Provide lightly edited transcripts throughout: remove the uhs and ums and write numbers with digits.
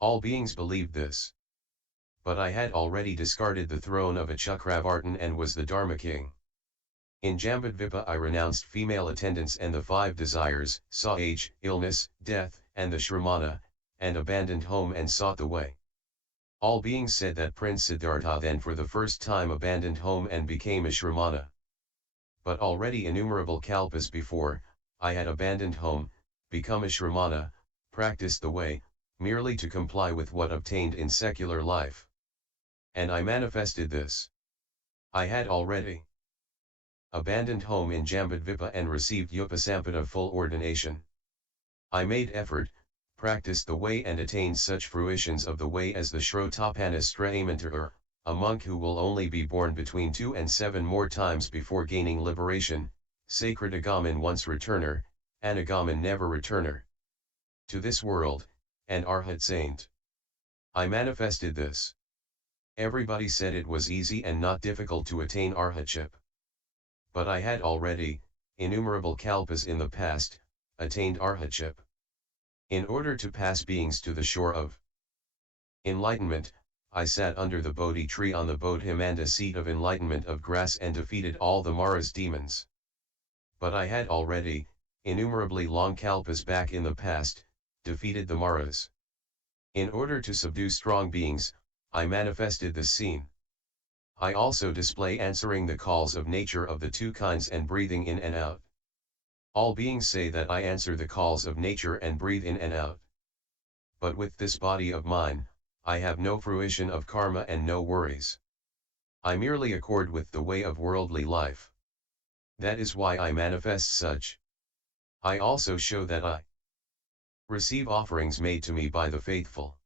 All beings believed this. But I had already discarded the throne of a Chakravartin and was the Dharma king. In Jambudvipa I renounced female attendants and the 5 desires, saw age, illness, death, and the Shramana, and abandoned home and sought the way. All beings said that Prince Siddhartha then for the first time abandoned home and became a Shramana. But already innumerable kalpas before, I had abandoned home, become a Shramana, practiced the way, merely to comply with what obtained in secular life. And I manifested this. I had already abandoned home in Jambudvipa and received Upasampada full ordination. I made effort, practiced the way and attained such fruitions of the way as the Shrotapanastra Aimantara, a monk who will only be born between 2 and 7 more times before gaining liberation, sacred Agaman once returner, Anagaman never returner to this world, and Arhat saint. I manifested this. Everybody said it was easy and not difficult to attain Arhatship. But I had already, innumerable kalpas in the past, attained Arhatship. In order to pass beings to the shore of enlightenment, I sat under the Bodhi tree on the Bodhimanda seat of enlightenment of grass and defeated all the Mara's demons. But I had already, innumerably long kalpas back in the past, defeated the Maras. In order to subdue strong beings, I manifested this scene. I also display answering the calls of nature of the 2 kinds and breathing in and out. All beings say that I answer the calls of nature and breathe in and out. But with this body of mine, I have no fruition of karma and no worries. I merely accord with the way of worldly life. That is why I manifest such. I also show that I receive offerings made to me by the faithful.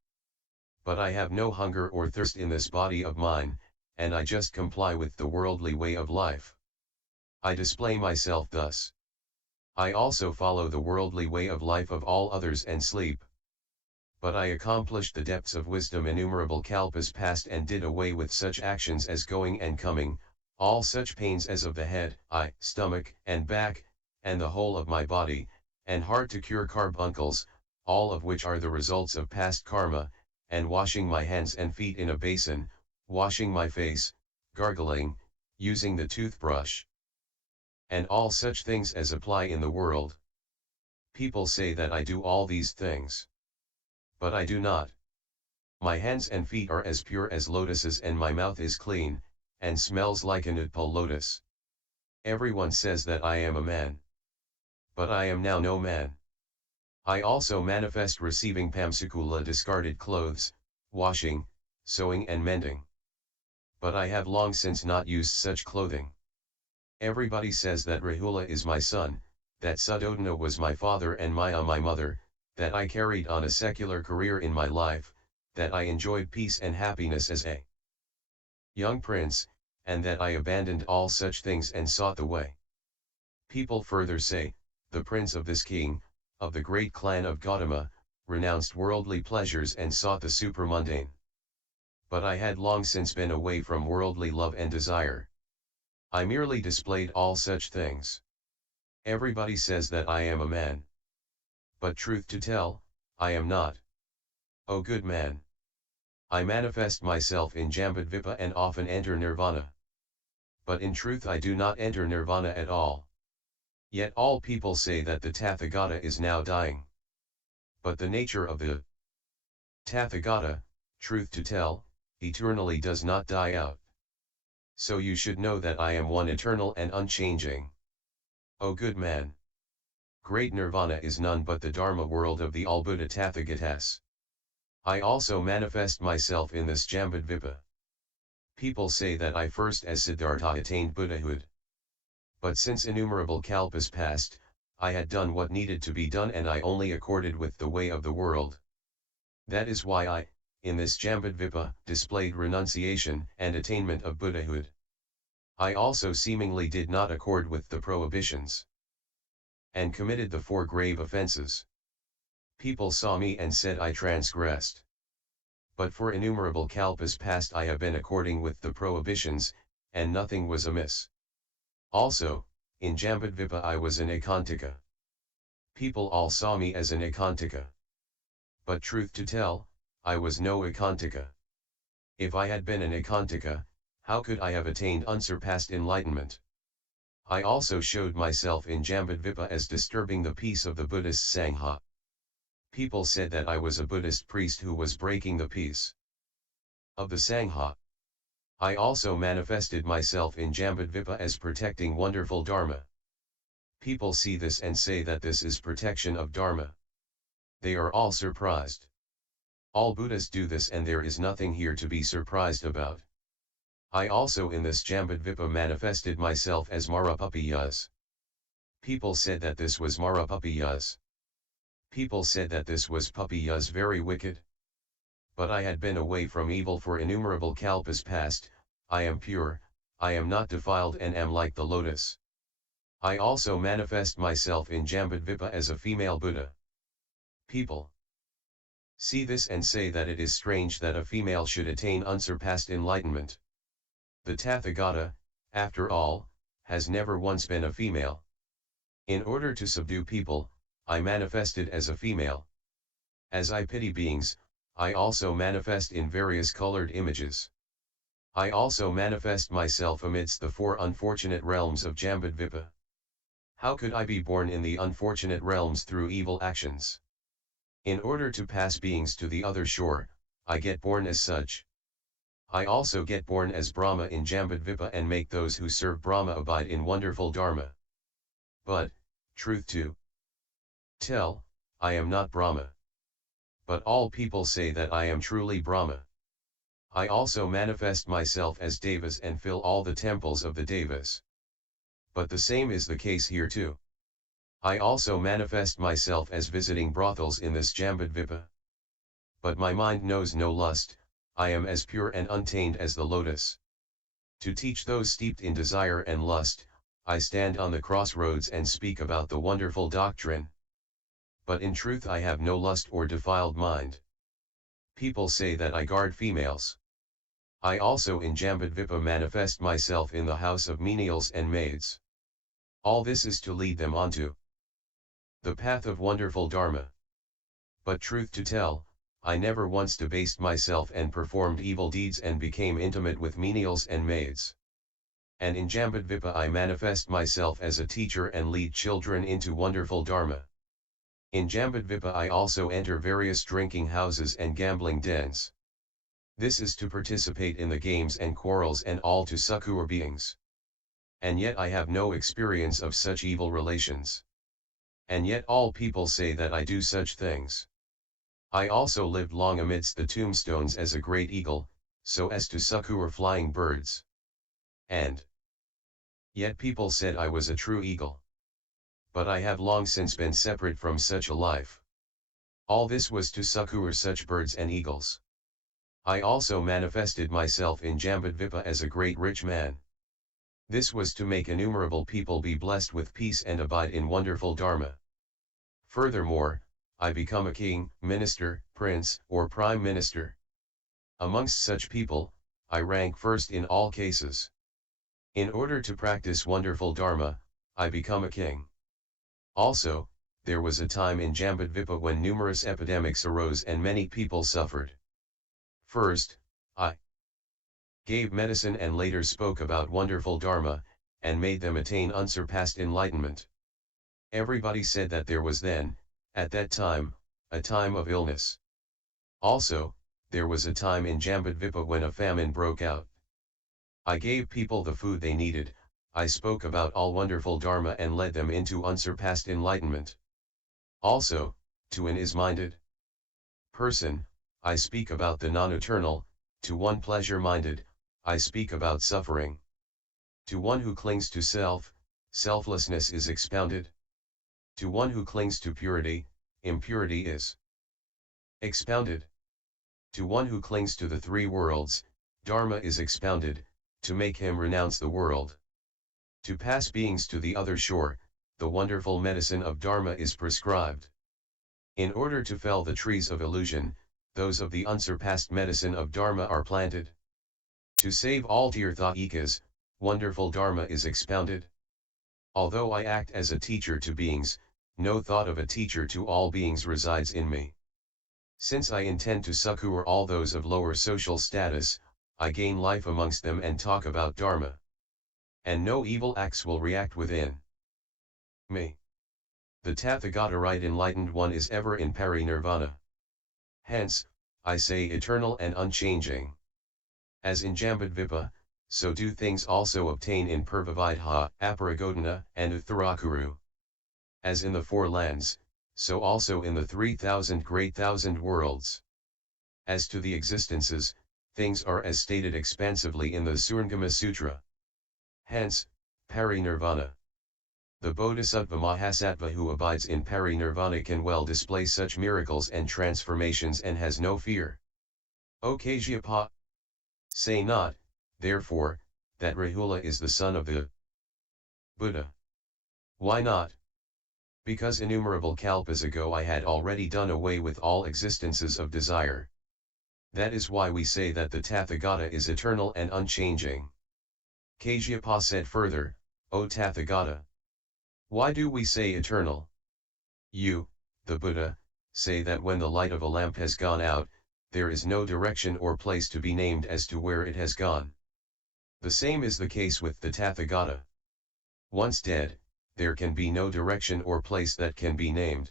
But I have no hunger or thirst in this body of mine, and I just comply with the worldly way of life. I display myself thus. I also follow the worldly way of life of all others and sleep. But I accomplished the depths of wisdom innumerable kalpas past and did away with such actions as going and coming, all such pains as of the head, eye, stomach, and back, and the whole of my body, and hard to cure carbuncles, all of which are the results of past karma, and washing my hands and feet in a basin, washing my face, gargling, using the toothbrush, and all such things as apply in the world. People say that I do all these things. But I do not. My hands and feet are as pure as lotuses and my mouth is clean, and smells like an Udpal lotus. Everyone says that I am a man. But I am now no man. I also manifest receiving Pamsakula discarded clothes, washing, sewing and mending. But I have long since not used such clothing. Everybody says that Rahula is my son, that Suddhodana was my father and Maya my mother, that I carried on a secular career in my life, that I enjoyed peace and happiness as a young prince, and that I abandoned all such things and sought the way. People further say, the prince of this king, of the great clan of Gautama, renounced worldly pleasures and sought the supramundane. But I had long since been away from worldly love and desire. I merely displayed all such things. Everybody says that I am a man. But truth to tell, I am not. O good man! I manifest myself in Jambudvipa and often enter Nirvana. But in truth I do not enter Nirvana at all. Yet all people say that the Tathagata is now dying. But the nature of the Tathagata, truth to tell, eternally does not die out. So you should know that I am one eternal and unchanging. O good man! Great Nirvana is none but the Dharma world of the all-Buddha Tathagatas. I also manifest myself in this Jambudvipa. People say that I first as Siddhartha attained Buddhahood. But since innumerable kalpas passed, I had done what needed to be done and I only accorded with the way of the world. That is why I, in this Jambudvipa, displayed renunciation and attainment of Buddhahood. I also seemingly did not accord with the prohibitions, and committed the 4 grave offenses. People saw me and said I transgressed. But for innumerable kalpas past I have been according with the prohibitions, and nothing was amiss. Also, in Jambudvipa I was an Ekantika. People all saw me as an Ekantika. But truth to tell, I was no ekantaka. If I had been an ekantaka, how could I have attained unsurpassed enlightenment? I also showed myself in Jambudvipa as disturbing the peace of the Buddhist Sangha. People said that I was a Buddhist priest who was breaking the peace of the Sangha. I also manifested myself in Jambudvipa as protecting wonderful Dharma. People see this and say that this is protection of Dharma. They are all surprised. All Buddhists do this and there is nothing here to be surprised about. I also in this Jambudvipa manifested myself as Marapupiyas. People said that this was Marapupiyas. People said that this was Pupiyas very wicked. But I had been away from evil for innumerable kalpas past, I am pure, I am not defiled and am like the lotus. I also manifest myself in Jambudvipa as a female Buddha. People see this and say that it is strange that a female should attain unsurpassed enlightenment. The Tathagata, after all, has never once been a female. In order to subdue people, I manifested as a female. As I pity beings, I also manifest in various colored images. I also manifest myself amidst the four unfortunate realms of Jambudvipa. How could I be born in the unfortunate realms through evil actions? In order to pass beings to the other shore, I get born as such. I also get born as Brahma in Jambudvipa and make those who serve Brahma abide in wonderful Dharma. But, truth to tell, I am not Brahma. But all people say that I am truly Brahma. I also manifest myself as Devas and fill all the temples of the Devas. But the same is the case here too. I also manifest myself as visiting brothels in this Jambudvipa. But my mind knows no lust, I am as pure and untainted as the lotus. To teach those steeped in desire and lust, I stand on the crossroads and speak about the wonderful doctrine. But in truth I have no lust or defiled mind. People say that I guard females. I also in Jambudvipa manifest myself in the house of menials and maids. All this is to lead them onto the path of wonderful Dharma. But truth to tell, I never once debased myself and performed evil deeds and became intimate with menials and maids. And in Jambudvipa I manifest myself as a teacher and lead children into wonderful Dharma. In Jambudvipa I also enter various drinking houses and gambling dens. This is to participate in the games and quarrels and all to succor beings. And yet I have no experience of such evil relations. And yet all people say that I do such things. I also lived long amidst the tombstones as a great eagle, so as to succor flying birds. And yet people said I was a true eagle. But I have long since been separate from such a life. All this was to succor such birds and eagles. I also manifested myself in Jambudvipa as a great rich man. This was to make innumerable people be blessed with peace and abide in wonderful Dharma. Furthermore, I become a king, minister, prince, or prime minister. Amongst such people, I rank first in all cases. In order to practice wonderful Dharma, I become a king. Also, there was a time in Jambudvipa when numerous epidemics arose and many people suffered. First, I gave medicine and later spoke about wonderful Dharma, and made them attain unsurpassed enlightenment. Everybody said that there was then, at that time, a time of illness. Also, there was a time in Jambudvipa when a famine broke out. I gave people the food they needed, I spoke about all wonderful Dharma and led them into unsurpassed enlightenment. Also, to an is-minded person, I speak about the non-eternal, to one pleasure-minded, I speak about suffering. To one who clings to self, selflessness is expounded. To one who clings to purity, impurity is expounded. To one who clings to the three worlds, Dharma is expounded, to make him renounce the world. To pass beings to the other shore, the wonderful medicine of Dharma is prescribed. In order to fell the trees of illusion, those of the unsurpassed medicine of Dharma are planted. To save all tirthaikas, wonderful Dharma is expounded. Although I act as a teacher to beings, no thought of a teacher to all beings resides in me. Since I intend to succor all those of lower social status, I gain life amongst them and talk about Dharma. And no evil acts will react within me. The Tathagata right enlightened one is ever in parinirvana. Hence, I say eternal and unchanging. As in Jambudvipa, so do things also obtain in Purvavidha, Aparagodhana, and Uttarakuru. As in the four lands, so also in the 3,000 great thousand worlds. As to the existences, things are as stated expansively in the Surangama Sutra. Hence, parinirvana. The Bodhisattva Mahasattva who abides in parinirvana can well display such miracles and transformations and has no fear. O Kajyapa! Say not, therefore, that Rahula is the son of the Buddha. Why not? Because innumerable kalpas ago I had already done away with all existences of desire. That is why we say that the Tathagata is eternal and unchanging. Kajyapa said further, O Tathagata! Why do we say eternal? You, the Buddha, say that when the light of a lamp has gone out, there is no direction or place to be named as to where it has gone. The same is the case with the Tathagata. Once dead, there can be no direction or place that can be named.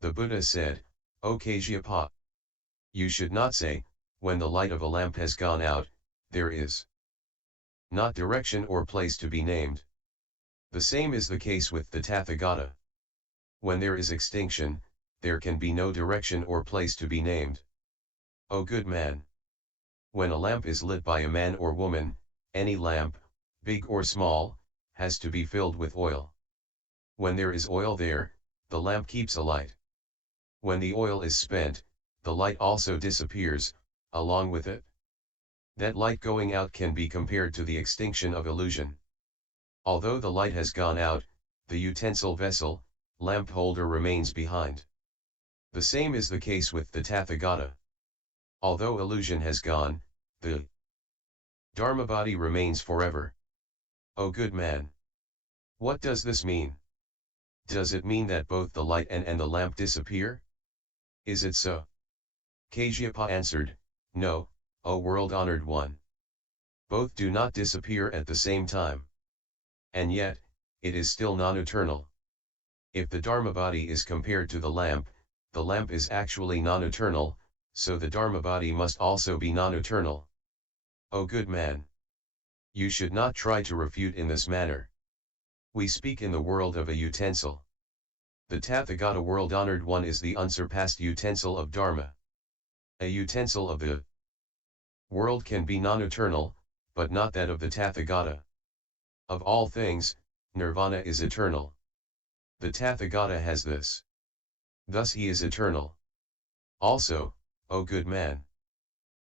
The Buddha said, O Kajyapa! You should not say, when the light of a lamp has gone out, there is not direction or place to be named. The same is the case with the Tathagata. When there is extinction, there can be no direction or place to be named. O good man! When a lamp is lit by a man or woman, any lamp, big or small, has to be filled with oil. When there is oil there, the lamp keeps alight. When the oil is spent, the light also disappears, along with it. That light going out can be compared to the extinction of illusion. Although the light has gone out, the utensil vessel, lamp holder remains behind. The same is the case with the Tathagata. Although illusion has gone, the Dharma-Body remains forever. O good man! What does this mean? Does it mean that both the light and the lamp disappear? Is it so? Kajyapa answered, No, O world-honored one. Both do not disappear at the same time. And yet, it is still non-eternal. If the Dharma-Body is compared to the lamp is actually non-eternal, so the Dharma-Body must also be non-eternal. O good man! You should not try to refute in this manner. We speak in the world of a utensil. The Tathagata world-honored one is the unsurpassed utensil of Dharma. A utensil of the world can be non-eternal, but not that of the Tathagata. Of all things, Nirvana is eternal. The Tathagata has this. Thus he is eternal. Also, O good man!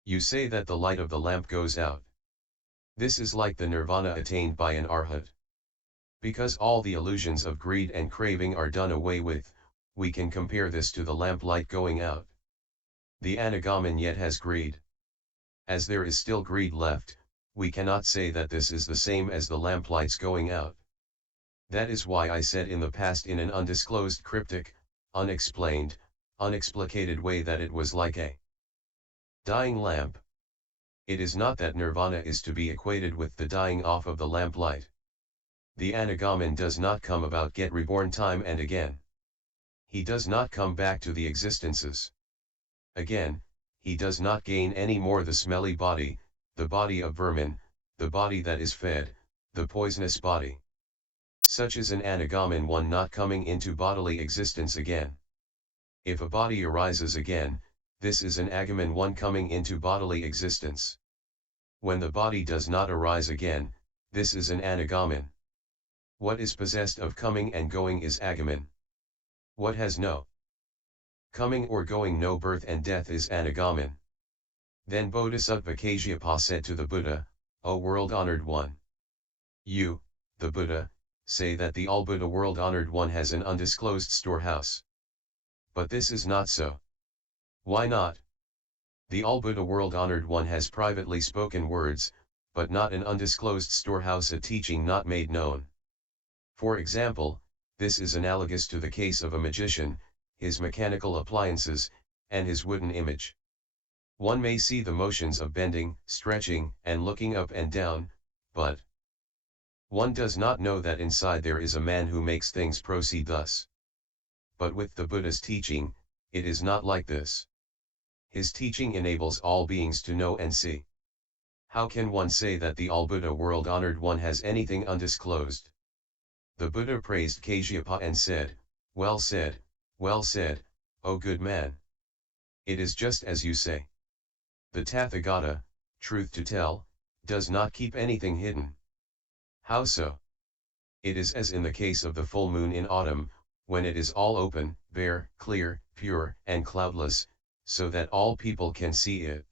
You say that the light of the lamp goes out. This is like the nirvana attained by an arhat. Because all the illusions of greed and craving are done away with, we can compare this to the lamp light going out. The anagamin yet has greed. As there is still greed left, we cannot say that this is the same as the lamp lights going out. That is why I said in the past in an undisclosed cryptic, unexplained, unexplicated way that it was like a dying lamp. It is not that nirvana is to be equated with the dying off of the lamp light. The anagamin does not come about get reborn time and again. He does not come back to the existences. Again, he does not gain any more the smelly body, the body of vermin, the body that is fed, the poisonous body. Such is an anagamin one not coming into bodily existence again. If a body arises again, this is an agamin one coming into bodily existence. When the body does not arise again, this is an anagamin. What is possessed of coming and going is agamin. What has no coming or going, no birth and death, is anagamin. Then Bodhisattva Kajyapa said to the Buddha, O world-honored one! You, the Buddha, say that the all-Buddha world-honored one has an undisclosed storehouse. But this is not so. Why not? The all-Buddha world-honored one has privately spoken words, but not an undisclosed storehouse, a teaching not made known. For example, this is analogous to the case of a magician. His mechanical appliances, and his wooden image. One may see the motions of bending, stretching, and looking up and down, but one does not know that inside there is a man who makes things proceed thus. But with the Buddha's teaching, it is not like this. His teaching enables all beings to know and see. How can one say that the all-Buddha world-honored one has anything undisclosed? The Buddha praised Kashyapa and said, well said, O good man. It is just as you say. The Tathagata, truth to tell, does not keep anything hidden. How so? It is as in the case of the full moon in autumn, when it is all open, bare, clear, pure, and cloudless, so that all people can see it.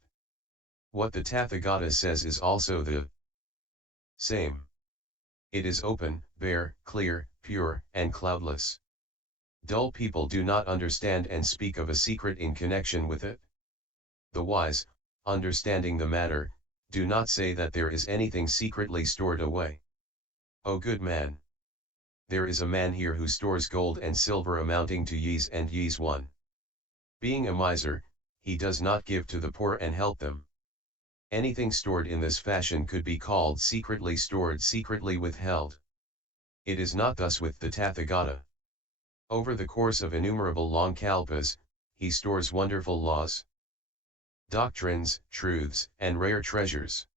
What the Tathagata says is also the same. It is open, bare, clear, pure, and cloudless. Dull people do not understand and speak of a secret in connection with it. The wise, understanding the matter, do not say that there is anything secretly stored away. O good man! There is a man here who stores gold and silver amounting to yees and yees one. Being a miser, he does not give to the poor and help them. Anything stored in this fashion could be called secretly stored, secretly withheld. It is not thus with the Tathagata. Over the course of innumerable long kalpas, he stores wonderful laws, doctrines, truths, and rare treasures.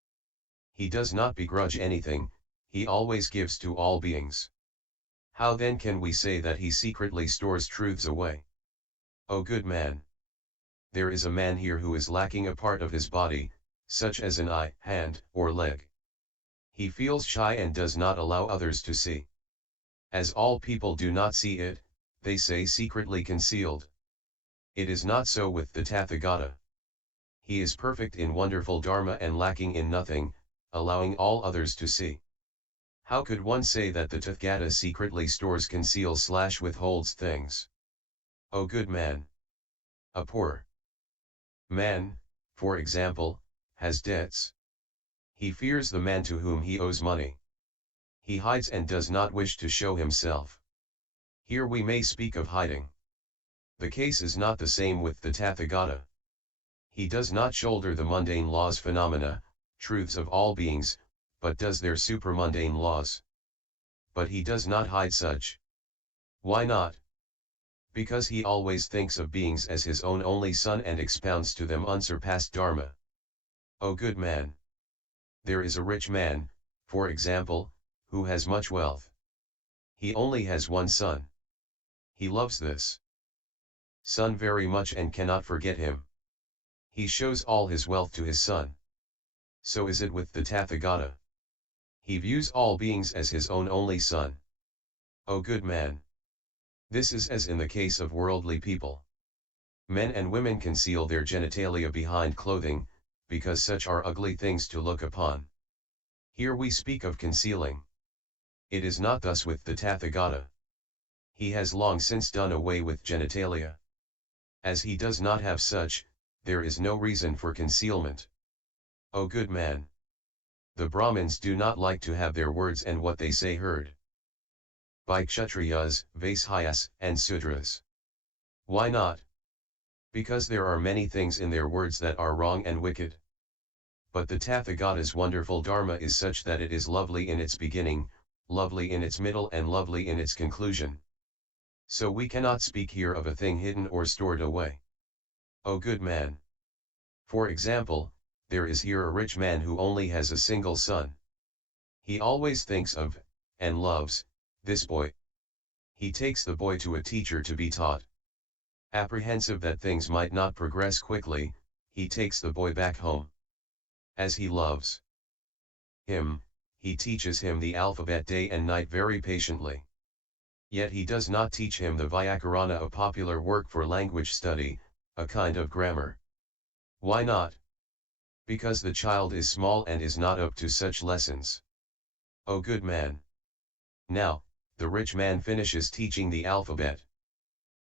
He does not begrudge anything, he always gives to all beings. How then can we say that he secretly stores truths away? O good man! There is a man here who is lacking a part of his body, such as an eye, hand, or leg. He feels shy and does not allow others to see. As all people do not see it, they say secretly concealed. It is not so with the Tathagata. He is perfect in wonderful Dharma and lacking in nothing, allowing all others to see. How could one say that the Tathagata secretly stores, conceals, withholds things? O good man! A poor man, for example, has debts. He fears the man to whom he owes money. He hides and does not wish to show himself. Here we may speak of hiding. The case is not the same with the Tathagata. He does not shoulder the mundane laws, phenomena, truths of all beings, but does their supramundane laws. But he does not hide such. Why not? Because he always thinks of beings as his own only son and expounds to them unsurpassed Dharma. O good man! There is a rich man, for example, who has much wealth. He only has one son. He loves this son very much and cannot forget him. He shows all his wealth to his son. So is it with the Tathagata. He views all beings as his own only son. O good man! This is as in the case of worldly people. Men and women conceal their genitalia behind clothing, because such are ugly things to look upon. Here we speak of concealing. It is not thus with the Tathagata. He has long since done away with genitalia. As he does not have such, there is no reason for concealment. O good man! The Brahmins do not like to have their words and what they say heard by Kshatriyas, Vaishyas, and Sudras. Why not? Because there are many things in their words that are wrong and wicked. But the Tathagata's wonderful Dharma is such that it is lovely in its beginning, lovely in its middle, and lovely in its conclusion. So we cannot speak here of a thing hidden or stored away. O good man! For example, there is here a rich man who only has a single son. He always thinks of, and loves, this boy. He takes the boy to a teacher to be taught. Apprehensive that things might not progress quickly, he takes the boy back home. As he loves him, he teaches him the alphabet day and night very patiently. Yet he does not teach him the Vyakarana, a popular work for language study, a kind of grammar. Why not? Because the child is small and is not up to such lessons. O good man! Now, the rich man finishes teaching the alphabet.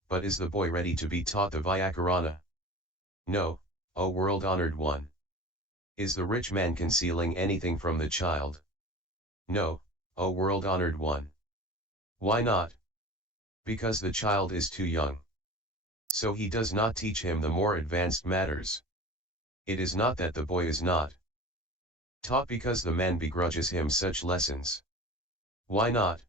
But is the boy ready to be taught the Vyakarana? No, O world-honored one. Is the rich man concealing anything from the child? No, O world-honored one. Why not? Because the child is too young. So he does not teach him the more advanced matters. It is not that the boy is not taught because the man begrudges him such lessons. Why not?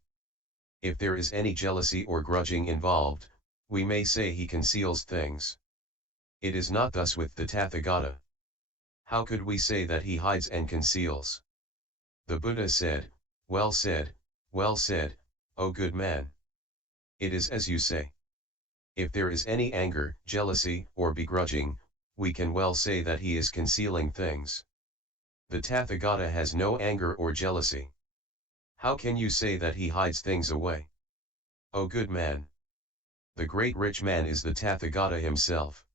If there is any jealousy or grudging involved, we may say he conceals things. It is not thus with the Tathagata. How could we say that he hides and conceals? The Buddha said, well said, O good man. It is as you say. If there is any anger, jealousy, or begrudging, we can well say that he is concealing things. The Tathagata has no anger or jealousy. How can you say that he hides things away? O good man. The great rich man is the Tathagata himself.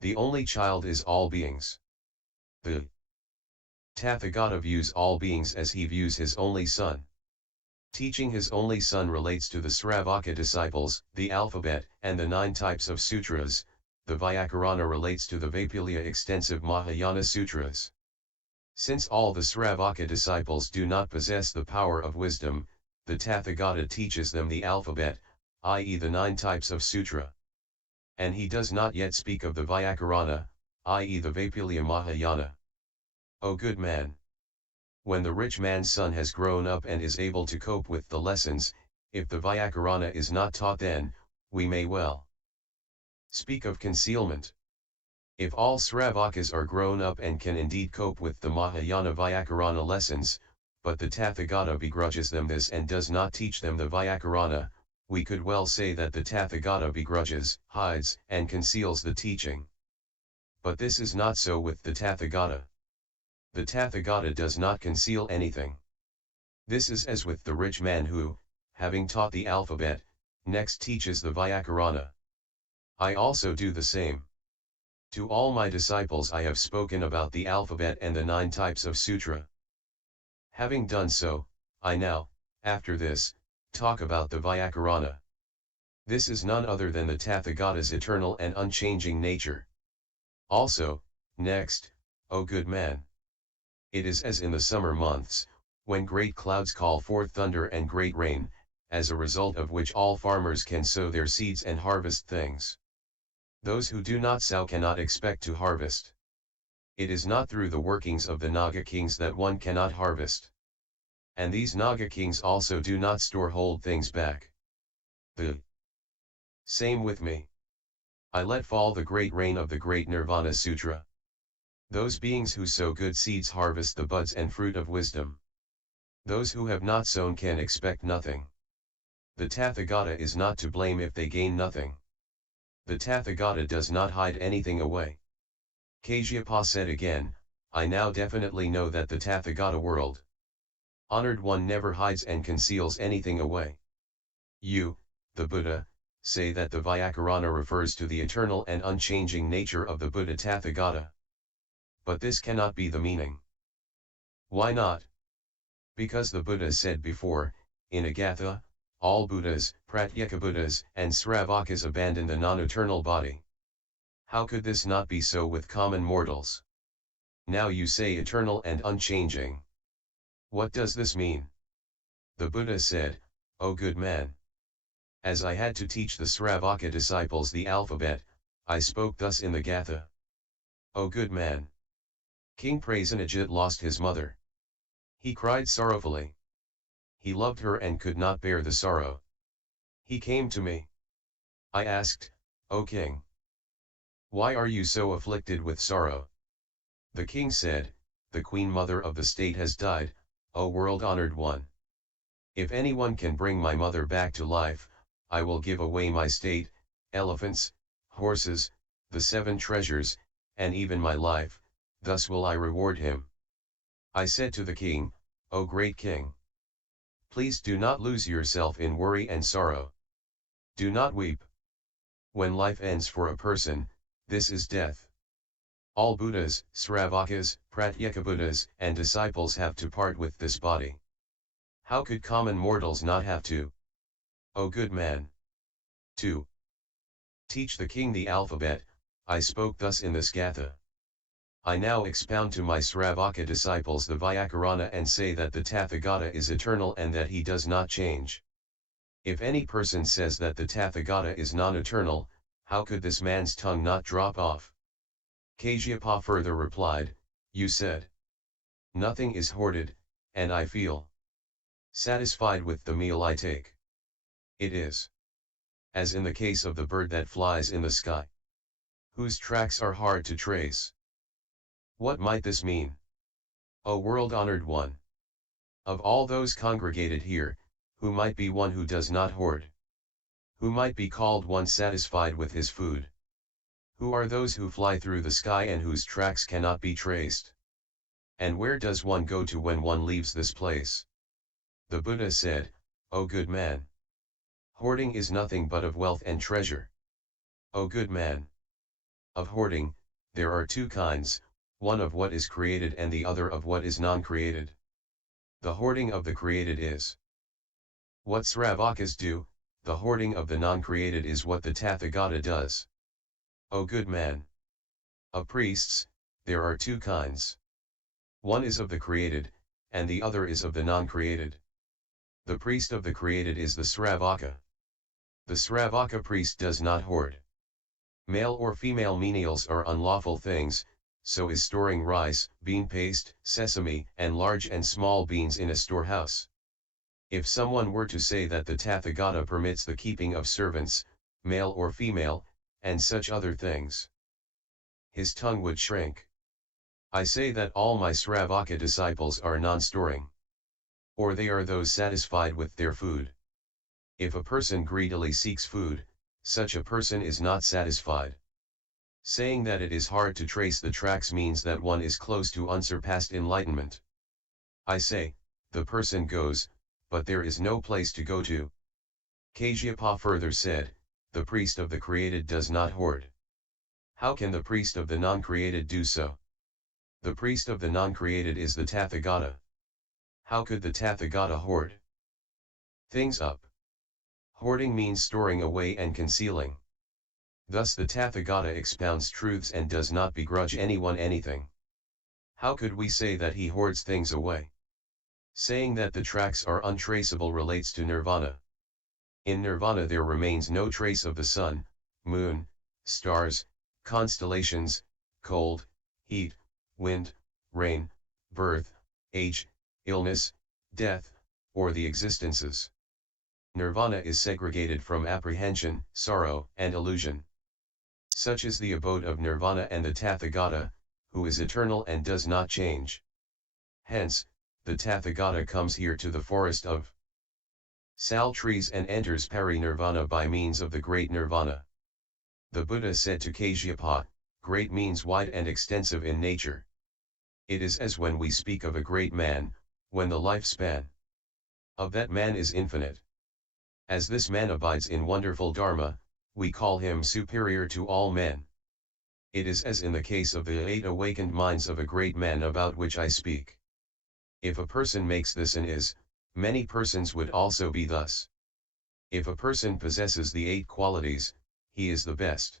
The only child is all beings. The Tathagata views all beings as he views his only son. Teaching his only son relates to the Sravaka disciples, the alphabet, and the 9 types of sutras. The Vyakarana relates to the Vaipulya extensive Mahayana sutras. Since all the Sravaka disciples do not possess the power of wisdom, the Tathagata teaches them the alphabet, i.e. the 9 types of sutra. And he does not yet speak of the Vyakarana, i.e. the Vaipulya Mahayana. O good man. When the rich man's son has grown up and is able to cope with the lessons, if the Vyakarana is not taught, then we may well speak of concealment. If all Sravakas are grown up and can indeed cope with the Mahayana Vyakarana lessons, but the Tathagata begrudges them this and does not teach them the Vyakarana, we could well say that the Tathagata begrudges, hides, and conceals the teaching. But this is not so with the Tathagata. The Tathagata does not conceal anything. This is as with the rich man who, having taught the alphabet, next teaches the Vyakarana. I also do the same. To all my disciples I have spoken about the alphabet and the 9 types of sutra. Having done so, I now, after this, talk about the Vyakarana. This is none other than the Tathagata's eternal and unchanging nature. Also, next, O good man. It is as in the summer months, when great clouds call forth thunder and great rain, as a result of which all farmers can sow their seeds and harvest things. Those who do not sow cannot expect to harvest. It is not through the workings of the Naga kings that one cannot harvest. And these Naga kings also do not hold things back. The same with me. I let fall the great rain of the great Nirvana Sutra. Those beings who sow good seeds harvest the buds and fruit of wisdom. Those who have not sown can expect nothing. The Tathagata is not to blame if they gain nothing. The Tathagata does not hide anything away. Kasyapa said again, I now definitely know that the Tathagata world honored one never hides and conceals anything away. You, the Buddha, say that the Vyakarana refers to the eternal and unchanging nature of the Buddha Tathagata. But this cannot be the meaning. Why not? Because the Buddha said before, in Agatha, all Buddhas, Pratyeka Buddhas, and Sravakas abandon the non-eternal body. How could this not be so with common mortals? Now you say eternal and unchanging. What does this mean? The Buddha said, O good man. As I had to teach the Sravaka disciples the alphabet, I spoke thus in the Gatha. O good man. King Prasenajit lost his mother. He cried sorrowfully. He loved her and could not bear the sorrow. He came to me. I asked, O king, why are you so afflicted with sorrow? The king said, the queen mother of the state has died, O world-honored one. If anyone can bring my mother back to life, I will give away my state, elephants, horses, the 7 treasures, and even my life, thus will I reward him. I said to the king, O great king, please do not lose yourself in worry and sorrow. Do not weep. When life ends for a person, this is death. All Buddhas, Sravakas, Pratyeka Buddhas, and disciples have to part with this body. How could common mortals not have to? O good man. 2. Teach the king the alphabet, I spoke thus in this Gatha. I now expound to my Sravaka disciples the Vyakarana and say that the Tathagata is eternal and that he does not change. If any person says that the Tathagata is non-eternal, How could this man's tongue not drop off? Kajyapa further replied, you said, nothing is hoarded, and I feel satisfied with the meal I take. It is as in the case of the bird that flies in the sky, whose tracks are hard to trace. What might this mean? O world-honored one! Of all those congregated here, who might be one who does not hoard? Who might be called one satisfied with his food? Who are those who fly through the sky and whose tracks cannot be traced? And where does one go to when one leaves this place? The Buddha said, O good man! Hoarding is nothing but of wealth and treasure. O good man! Of hoarding, there are two kinds, one of what is created and the other of what is non-created. The hoarding of the created is what Sravakas do, the hoarding of the non-created is what the Tathagata does. O good man! Of priests, there are two kinds. One is of the created, and the other is of the non-created. The priest of the created is the Sravaka. The Sravaka priest does not hoard. Male or female menials are unlawful things, so is storing rice, bean paste, sesame, and large and small beans in a storehouse. If someone were to say that the Tathagata permits the keeping of servants, male or female, and such other things, his tongue would shrink. I say that all my Sravaka disciples are non-storing. Or they are those satisfied with their food. If a person greedily seeks food, such a person is not satisfied. Saying that it is hard to trace the tracks means that one is close to unsurpassed enlightenment. I say, the person goes, but there is no place to go to. Kajyapa further said, the priest of the created does not hoard. How can the priest of the non-created do so? The priest of the non-created is the Tathagata. How could the Tathagata hoard things up? Hoarding means storing away and concealing. Thus the Tathagata expounds truths and does not begrudge anyone anything. How could we say that he hoards things away? Saying that the tracks are untraceable relates to nirvana. In nirvana there remains no trace of the sun, moon, stars, constellations, cold, heat, wind, rain, birth, age, illness, death, or the existences. Nirvana is segregated from apprehension, sorrow, and illusion. Such is the abode of nirvana and the Tathagata, who is eternal and does not change. Hence, the Tathagata comes here to the forest of sal trees and enters parinirvana by means of the great nirvana. The Buddha said to Kajyapa, great means wide and extensive in nature. It is as when we speak of a great man, when the lifespan of that man is infinite. As this man abides in wonderful Dharma, we call him superior to all men. It is as in the case of the 8 awakened minds of a great man about which I speak. If a person makes this and is, many persons would also be thus. If a person possesses the 8 qualities, he is the best.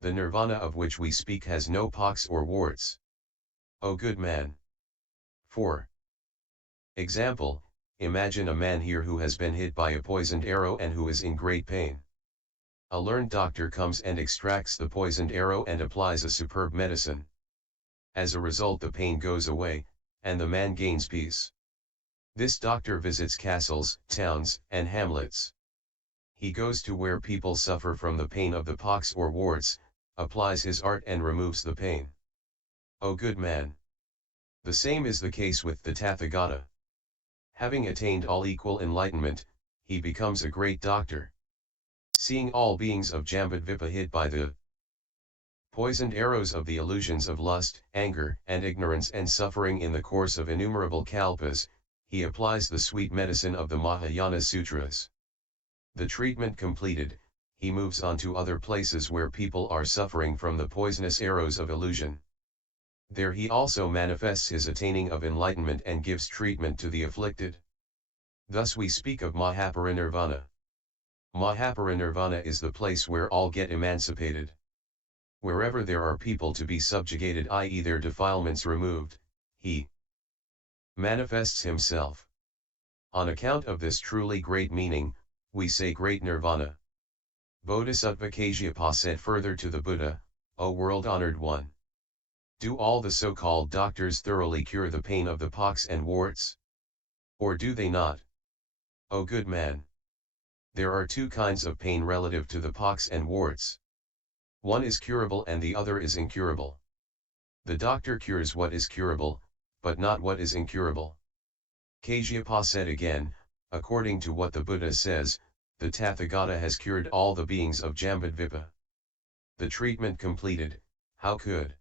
The nirvana of which we speak has no pox or warts. O good man! 4. Example, imagine a man here who has been hit by a poisoned arrow and who is in great pain. A learned doctor comes and extracts the poisoned arrow and applies a superb medicine. As a result the pain goes away, and the man gains peace. This doctor visits castles, towns, and hamlets. He goes to where people suffer from the pain of the pox or warts, applies his art and removes the pain. O good man! The same is the case with the Tathagata. Having attained all equal enlightenment, he becomes a great doctor. Seeing all beings of Jambudvipa hit by the poisoned arrows of the illusions of lust, anger, and ignorance and suffering in the course of innumerable kalpas, he applies the sweet medicine of the Mahayana Sutras. The treatment completed, he moves on to other places where people are suffering from the poisonous arrows of illusion. There he also manifests his attaining of enlightenment and gives treatment to the afflicted. Thus we speak of Mahaparinirvana. Mahaparinirvana is the place where all get emancipated. Wherever there are people to be subjugated, i.e. their defilements removed, he manifests himself. On account of this truly great meaning, we say great nirvana. Bodhisattva Kashyapa said further to the Buddha, O world-honored one. Do all the so-called doctors thoroughly cure the pain of the pox and warts? Or do they not? O good man. There are two kinds of pain relative to the pox and warts. One is curable and the other is incurable. The doctor cures what is curable, but not what is incurable. Kashyapa said again, according to what the Buddha says, the Tathagata has cured all the beings of Jambudvipa. The treatment completed, how could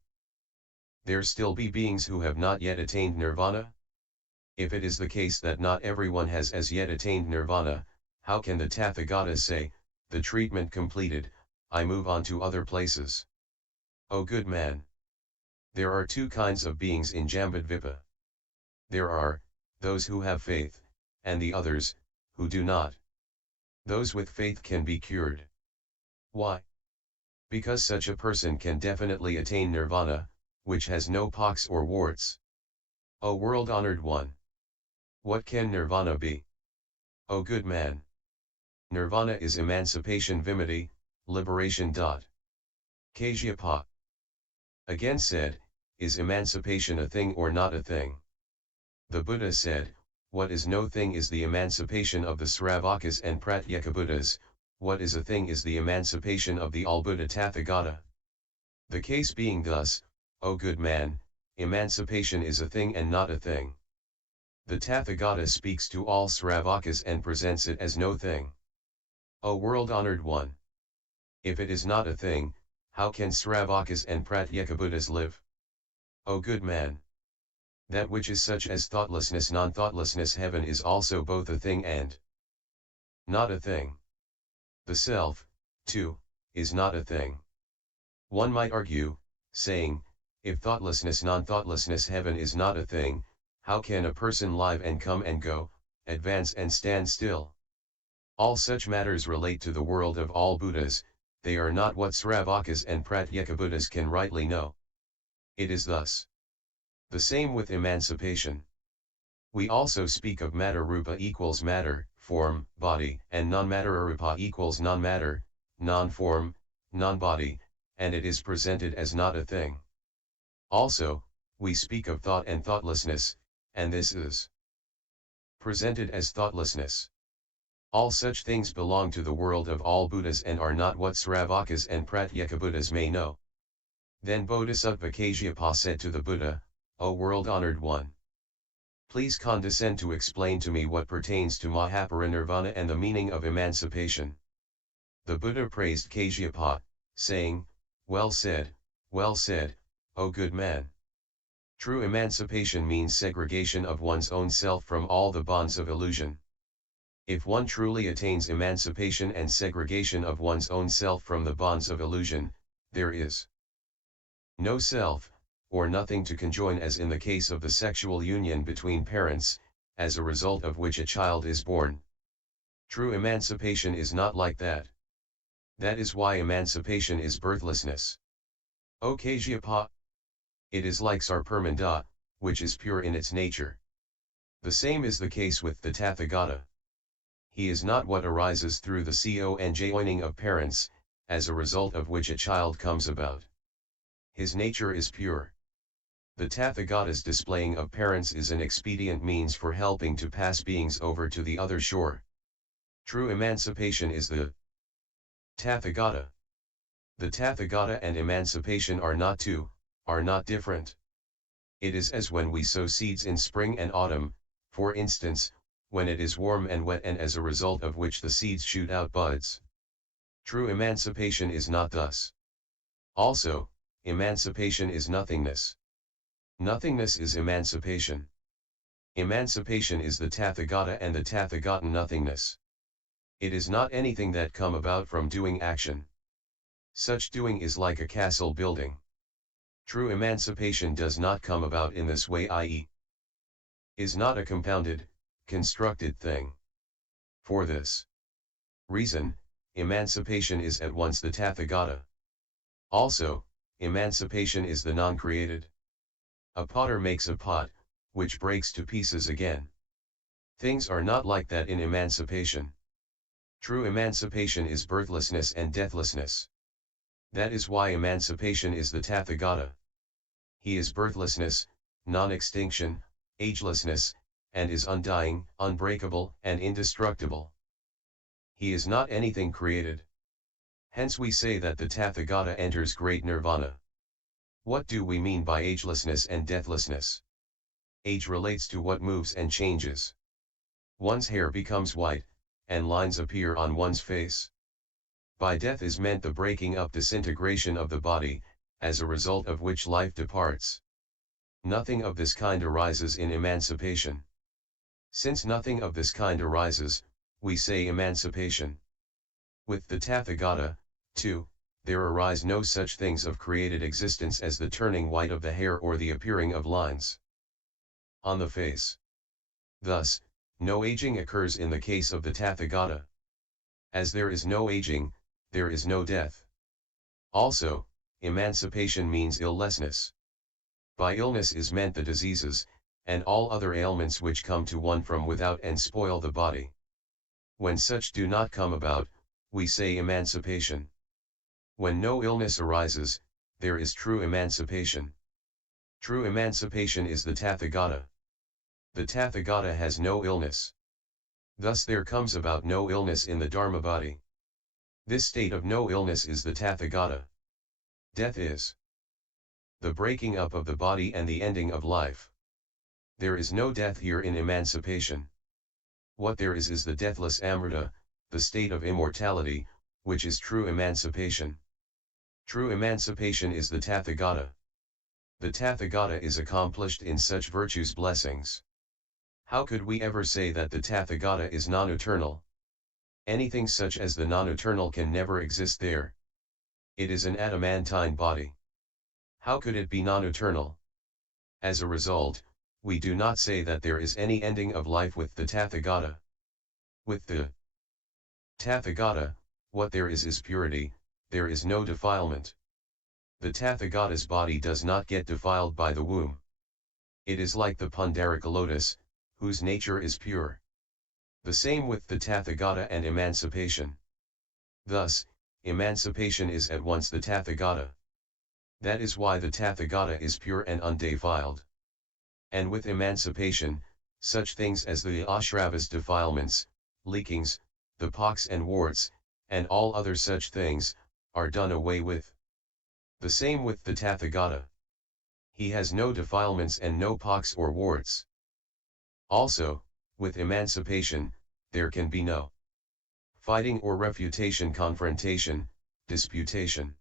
there still be beings who have not yet attained nirvana? If it is the case that not everyone has as yet attained nirvana, how can the Tathagata say, the treatment completed, I move on to other places? O good man. There are two kinds of beings in Jambudvipa. There are, those who have faith, and the others, who do not. Those with faith can be cured. Why? Because such a person can definitely attain nirvana, which has no pox or warts. O world-honored one. What can nirvana be? O good man. Nirvana is emancipation vimutti, liberation. Kashyapa again said, is emancipation a thing or not a thing? The Buddha said, what is no thing is the emancipation of the Sravakas and Pratyekabuddhas, what is a thing is the emancipation of the all-Buddha Tathagata. The case being thus, O good man, emancipation is a thing and not a thing. The Tathagata speaks to all Sravakas and presents it as no thing. O world-honored one. If it is not a thing, how can Sravakas and Pratyekabuddhas live? O good man. That which is such as thoughtlessness, non-thoughtlessness, heaven is also both a thing and not a thing. The self, too, is not a thing. One might argue, saying, if thoughtlessness, non-thoughtlessness, heaven is not a thing, how can a person live and come and go, advance and stand still? All such matters relate to the world of all Buddhas, they are not what Sravakas and Pratyekabuddhas can rightly know. It is thus. The same with emancipation. We also speak of matter rupa equals matter, form, body, and non-matter arupa equals non-matter, non-form, non-body, and it is presented as not a thing. Also, we speak of thought and thoughtlessness, and this is presented as thoughtlessness. All such things belong to the world of all Buddhas and are not what Sravakas and Pratyekabuddhas may know. Then Bodhisattva Kashyapa said to the Buddha, O world-honored one. Please condescend to explain to me what pertains to Mahaparinirvana and the meaning of emancipation. The Buddha praised Kashyapa, saying, well said, O good man. True emancipation means segregation of one's own self from all the bonds of illusion. If one truly attains emancipation and segregation of one's own self from the bonds of illusion, there is no self, or nothing to conjoin, as in the case of the sexual union between parents, as a result of which a child is born. True emancipation is not like that. That is why emancipation is birthlessness. O Kashyapa. It is like Sarpermanda, which is pure in its nature. The same is the case with the Tathagata. He is not what arises through the conjoining of parents, as a result of which a child comes about. His nature is pure. The Tathagata's displaying of parents is an expedient means for helping to pass beings over to the other shore. True emancipation is the Tathagata. The Tathagata and emancipation are not two, are not different. It is as when we sow seeds in spring and autumn, for instance, when it is warm and wet, and as a result of which the seeds shoot out buds. True emancipation is not thus. Also, emancipation is nothingness. Nothingness is emancipation. Emancipation is the Tathagata and the Tathagata nothingness. It is not anything that come about from doing action. Such doing is like a castle building. True emancipation does not come about in this way, i.e., is not a compounded, constructed thing. For this reason, emancipation is at once the Tathagata. Also, emancipation is the non-created. A potter makes a pot, which breaks to pieces again. Things are not like that in emancipation. True emancipation is birthlessness and deathlessness. That is why emancipation is the Tathagata. He is birthlessness, non-extinction, agelessness, and is undying, unbreakable, and indestructible. He is not anything created. Hence we say that the Tathagata enters great nirvana. What do we mean by agelessness and deathlessness? Age relates to what moves and changes. One's hair becomes white, and lines appear on one's face. By death is meant the breaking up, disintegration of the body, as a result of which life departs. Nothing of this kind arises in emancipation. Since nothing of this kind arises, we say emancipation. With the Tathagata, too, there arise no such things of created existence as the turning white of the hair or the appearing of lines on the face. Thus, no aging occurs in the case of the Tathagata. As there is no aging, there is no death. Also, emancipation means ill-lessness. By illness is meant the diseases, and all other ailments which come to one from without and spoil the body. When such do not come about, we say emancipation. When no illness arises, there is true emancipation. True emancipation is the Tathagata. The Tathagata has no illness. Thus there comes about no illness in the Dharma-Body. This state of no illness is the Tathagata. Death is the breaking up of the body and the ending of life. There is no death here in emancipation. What there is the deathless amrta, the state of immortality, which is true emancipation. True emancipation is the Tathagata. The Tathagata is accomplished in such virtues blessings. How could we ever say that the Tathagata is non-eternal? Anything such as the non-eternal can never exist there. It is an adamantine body. How could it be non-eternal? As a result, we do not say that there is any ending of life with the Tathagata. With the Tathagata, what there is purity, there is no defilement. The Tathagata's body does not get defiled by the womb. It is like the Pundarika lotus, whose nature is pure. The same with the Tathagata and emancipation. Thus, emancipation is at once the Tathagata. That is why the Tathagata is pure and undefiled. And with emancipation, such things as the ashravas defilements, leakings, the pox and warts, and all other such things, are done away with. The same with the Tathagata. He has no defilements and no pox or warts. Also, with emancipation, there can be no fighting or refutation, confrontation, disputation.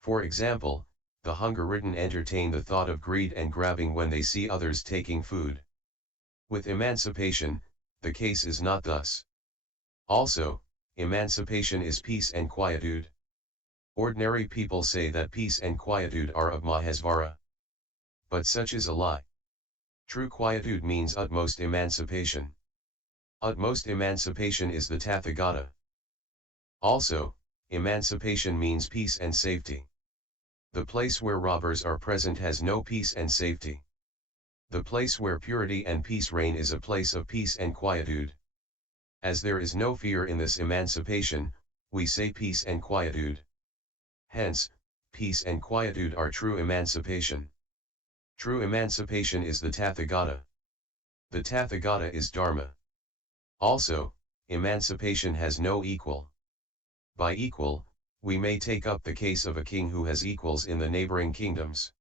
For example, the hunger-ridden entertain the thought of greed and grabbing when they see others taking food. With emancipation, the case is not thus. Also, emancipation is peace and quietude. Ordinary people say that peace and quietude are of Mahasvara. But such is a lie. True quietude means utmost emancipation. Utmost emancipation is the Tathagata. Also, emancipation means peace and safety. The place where robbers are present has no peace and safety. The place where purity and peace reign is a place of peace and quietude. As there is no fear in this emancipation, we say peace and quietude. Hence, peace and quietude are true emancipation. True emancipation is the Tathagata. The Tathagata is Dharma. Also, emancipation has no equal. By equal, we may take up the case of a king who has equals in the neighboring kingdoms.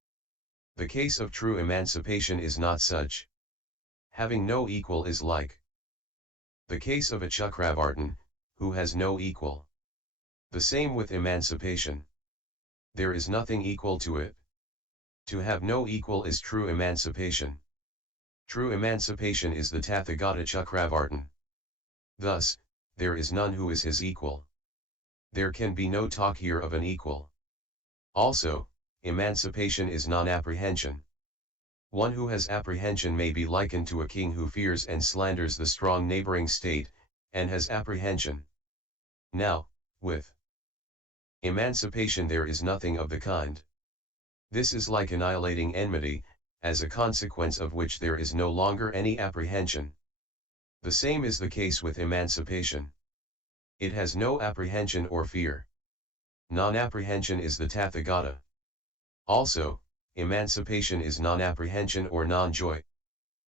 The case of true emancipation is not such. Having no equal is like the case of a Chakravartin, who has no equal. The same with emancipation. There is nothing equal to it. To have no equal is true emancipation. True emancipation is the Tathagata Chakravartin. Thus, there is none who is his equal. There can be no talk here of an equal. Also, emancipation is non-apprehension. One who has apprehension may be likened to a king who fears and slanders the strong neighboring state, and has apprehension. Now, with emancipation there is nothing of the kind. This is like annihilating enmity, as a consequence of which there is no longer any apprehension. The same is the case with emancipation. It has no apprehension or fear. Non-apprehension is the Tathagata. Also, emancipation is non-apprehension or non-joy.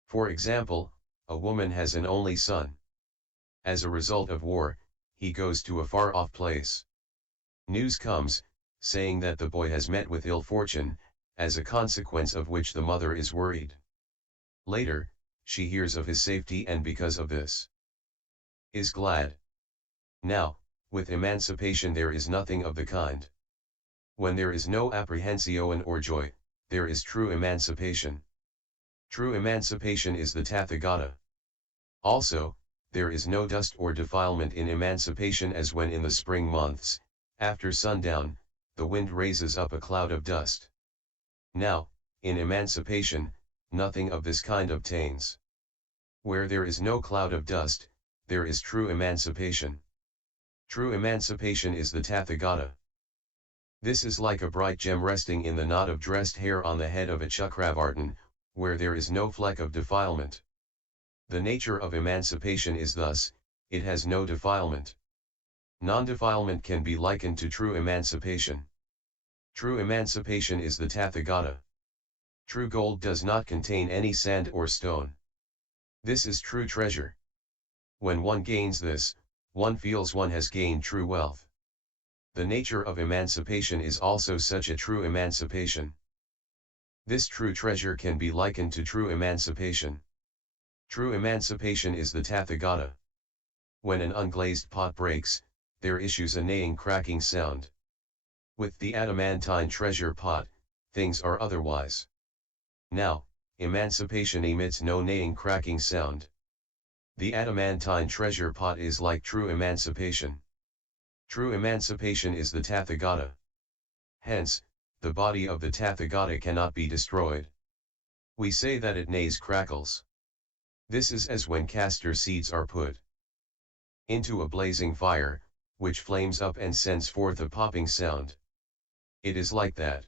For example, a woman has an only son. As a result of war, he goes to a far-off place. News comes, saying that the boy has met with ill fortune, as a consequence of which the mother is worried. Later, she hears of his safety and because of this, is glad. Now, with emancipation there is nothing of the kind. When there is no apprehension or joy, there is true emancipation. True emancipation is the Tathagata. Also, there is no dust or defilement in emancipation, as when in the spring months, after sundown, the wind raises up a cloud of dust. Now, in emancipation, nothing of this kind obtains. Where there is no cloud of dust, there is true emancipation. True emancipation is the Tathagata. This is like a bright gem resting in the knot of dressed hair on the head of a Chakravartin, where there is no fleck of defilement. The nature of emancipation is thus, it has no defilement. Non-defilement can be likened to true emancipation. True emancipation is the Tathagata. True gold does not contain any sand or stone. This is true treasure. When one gains this, one feels one has gained true wealth. The nature of emancipation is also such a true emancipation. This true treasure can be likened to true emancipation. True emancipation is the Tathagata. When an unglazed pot breaks, there issues a neighing cracking sound. With the adamantine treasure pot, things are otherwise. Now, emancipation emits no neighing cracking sound. The adamantine treasure pot is like true emancipation. True emancipation is the Tathagata. Hence, the body of the Tathagata cannot be destroyed. We say that it neighs crackles. This is as when castor seeds are put into a blazing fire, which flames up and sends forth a popping sound. It is like that.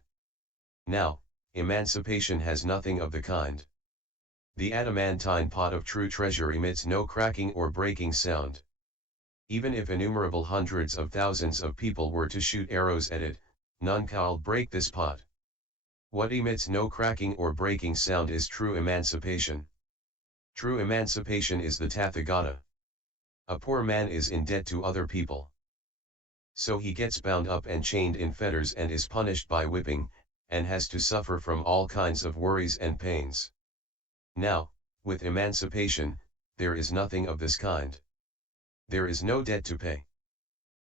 Now, emancipation has nothing of the kind. The adamantine pot of true treasure emits no cracking or breaking sound. Even if innumerable hundreds of thousands of people were to shoot arrows at it, none can break this pot. What emits no cracking or breaking sound is true emancipation. True emancipation is the Tathagata. A poor man is in debt to other people. So he gets bound up and chained in fetters and is punished by whipping, and has to suffer from all kinds of worries and pains. Now, with emancipation, there is nothing of this kind. There is no debt to pay.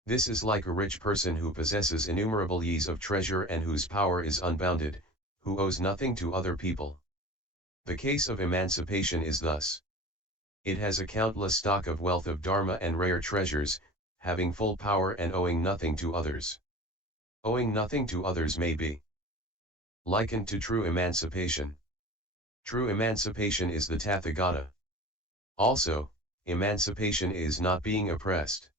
This is like a rich person who possesses innumerable years of treasure and whose power is unbounded, who owes nothing to other people. The case of emancipation is thus. It has a countless stock of wealth of dharma and rare treasures, having full power and owing nothing to others. Owing nothing to others may be likened to true emancipation. True emancipation is the Tathagata. Also, emancipation is not being oppressed.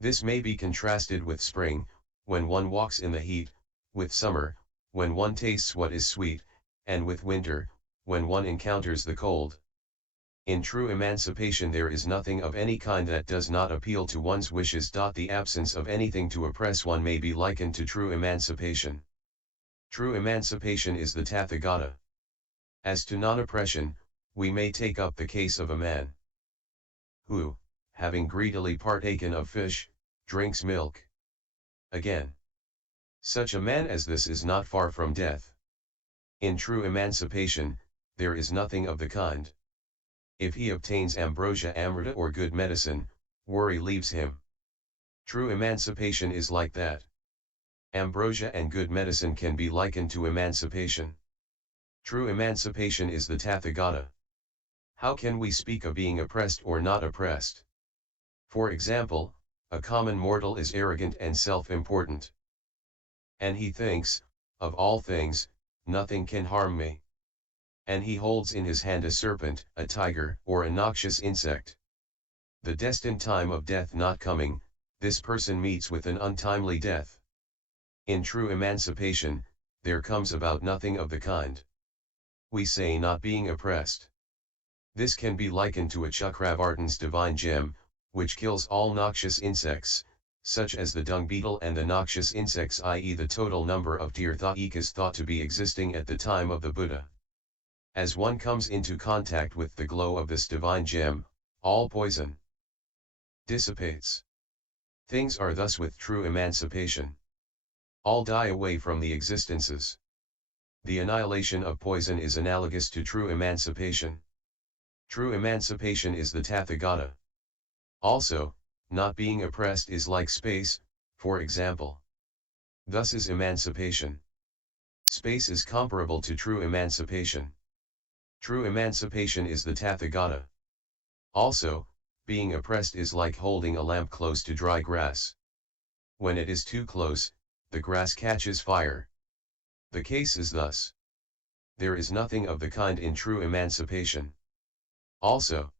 This may be contrasted with spring, when one walks in the heat, with summer, when one tastes what is sweet, and with winter, when one encounters the cold. In true emancipation there is nothing of any kind that does not appeal to one's wishes. The absence of anything to oppress one may be likened to true emancipation. True emancipation is the Tathagata. As to non-oppression, we may take up the case of a man who, having greedily partaken of fish, drinks milk. Again, such a man as this is not far from death. In true emancipation, there is nothing of the kind. If he obtains ambrosia, amrta or good medicine, worry leaves him. True emancipation is like that. Ambrosia and good medicine can be likened to emancipation. True emancipation is the Tathagata. How can we speak of being oppressed or not oppressed? For example, a common mortal is arrogant and self-important. And he thinks, of all things, nothing can harm me. And he holds in his hand a serpent, a tiger, or a noxious insect. The destined time of death not coming, this person meets with an untimely death. In true emancipation, there comes about nothing of the kind. We say not being oppressed. This can be likened to a Chakravartin's divine gem, which kills all noxious insects, such as the dung beetle and the noxious insects, i.e. the total number of Tirthayikas thought to be existing at the time of the Buddha. As one comes into contact with the glow of this divine gem, all poison dissipates. Things are thus with true emancipation. All die away from the existences. The annihilation of poison is analogous to true emancipation. True emancipation is the Tathagata. Also, not being oppressed is like space, for example. Thus is emancipation. Space is comparable to true emancipation. True emancipation is the Tathagata. Also, being oppressed is like holding a lamp close to dry grass. When it is too close, the grass catches fire. The case is thus. There is nothing of the kind in true emancipation. Also,